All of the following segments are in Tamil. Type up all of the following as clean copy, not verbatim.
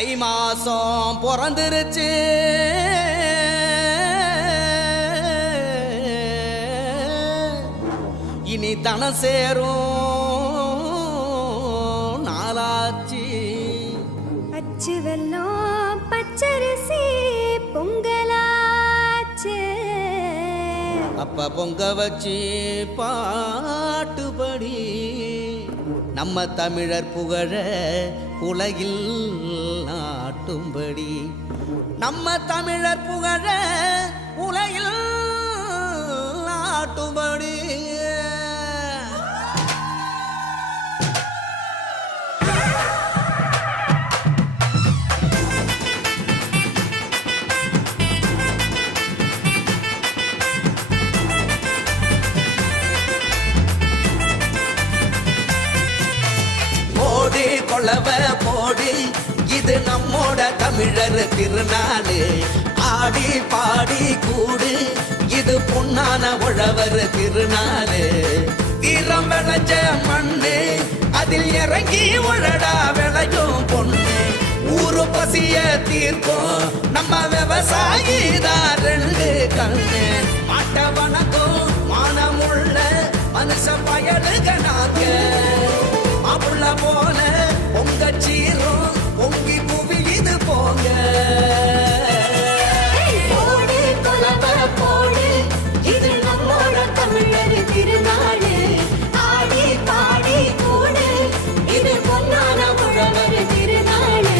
தை மாசம் பிறந்துருச்சு, இனி தன சேரும் நாளாச்சு. அச்சு வெல்லம் பச்சரிசி பொங்கலாச்சு, அப்ப பொங்க வச்சு பாட்டுபடி நம்ம தமிழர் புகழ உலகில் நாட்டும்படி, நம்ம தமிழர் புகழ உலகில் நாட்டும்படி. கொலவ போடு, இது நம்மோட தமிழர் திருநாடு. ஆடி பாடி கூடு, இது பொன்னான உழவர் திருநாடு. வீரம் விளைஞ்ச மண்ணு, அதில் இறங்கி உழடா விளையும் பொண்ணு. ஊரு பசிய தீர்க்கும் நம்ம விவசாயி தான் ரெண்டு கண்ணு. மாட்ட வணக்கம் மானமுள்ள மனுஷ பயலுக நாங்க. மாப்புள்ள போல பொங்க சீரும் பொங்கி புவி இது போங்க. போடு கொலவ போடு, இது நம்மோட தமிழர் திருநாடு. ஆடி பாடி கூடு, இது பொன்னான உழவர் திருநாடு.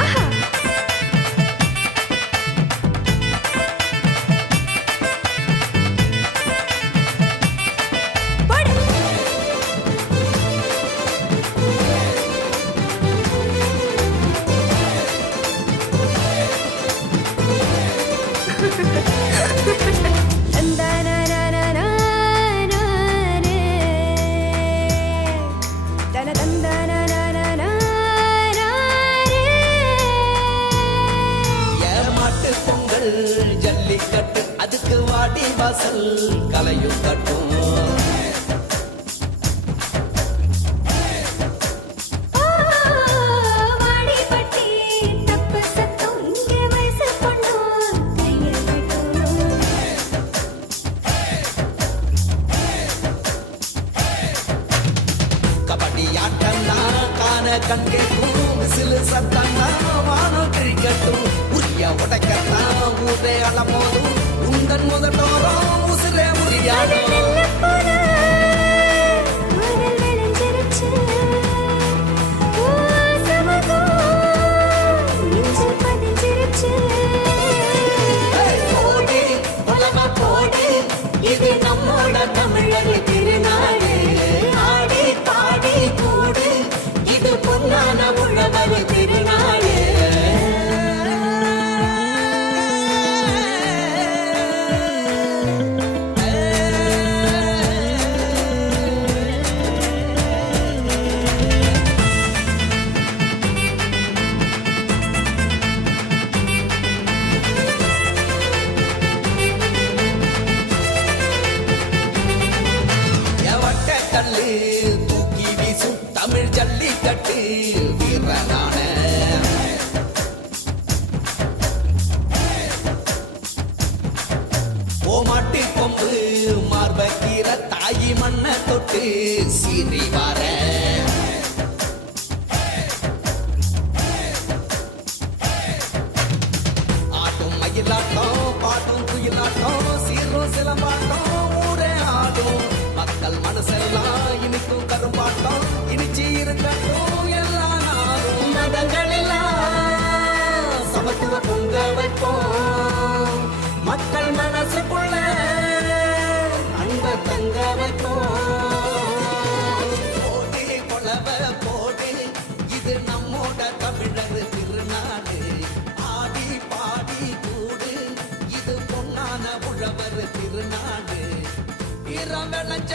ஆஹா ஜல்லிக்கட்டு அதுக்கு வாடி வாசல் கலையும் கட்டும். கபடி ஆட்டம்னா காண கண்கேக்கும், விசிலு சத்தம்னா வானம் கிரிக்கட்டும். உரிய உடைக்கத்தான் ஊரே அலமோதும், உந்தன் முதட்டோரம் உசிரே உரியாடும். போடி கொலவ போடு, இது நம்மோட தமிழர் திருநாடு. ஆடி பாடி கூடு, இது பொன்னான உழவர் திருநாடு. தூக்கி வீசும் தமிழ் ஜல்லிக்கட்டு வீரனான ஓமாட்டி கொம்பு மார்பக்கீர தாயி மண்ண தொட்டு சீறி வார. ஆட்டும் மயிலாட்டம் பாட்டும் குயிலாட்டம் சீரும் சிலம்பாட்டம் ஊரே ஆடும். மக்கள் மனசெல்லாம் இனிக்கும் கரும்பாட்டம் இனிச்சி இருக்கட்டும் எல்லா நாளும். மதங்கள் எல்லாம் சமத்துவ பொங்க வைப்போம், மக்கள் மனசுக்குள்ள அன்ப தங்க வைப்போம். போடி கொலவ போடி, இது நம்மோட தமிழர் திருநாடு. ஆடி பாடி கூடு, இது பொன்னான உழவர் திருநாடு. வீரம் விளைஞ்ச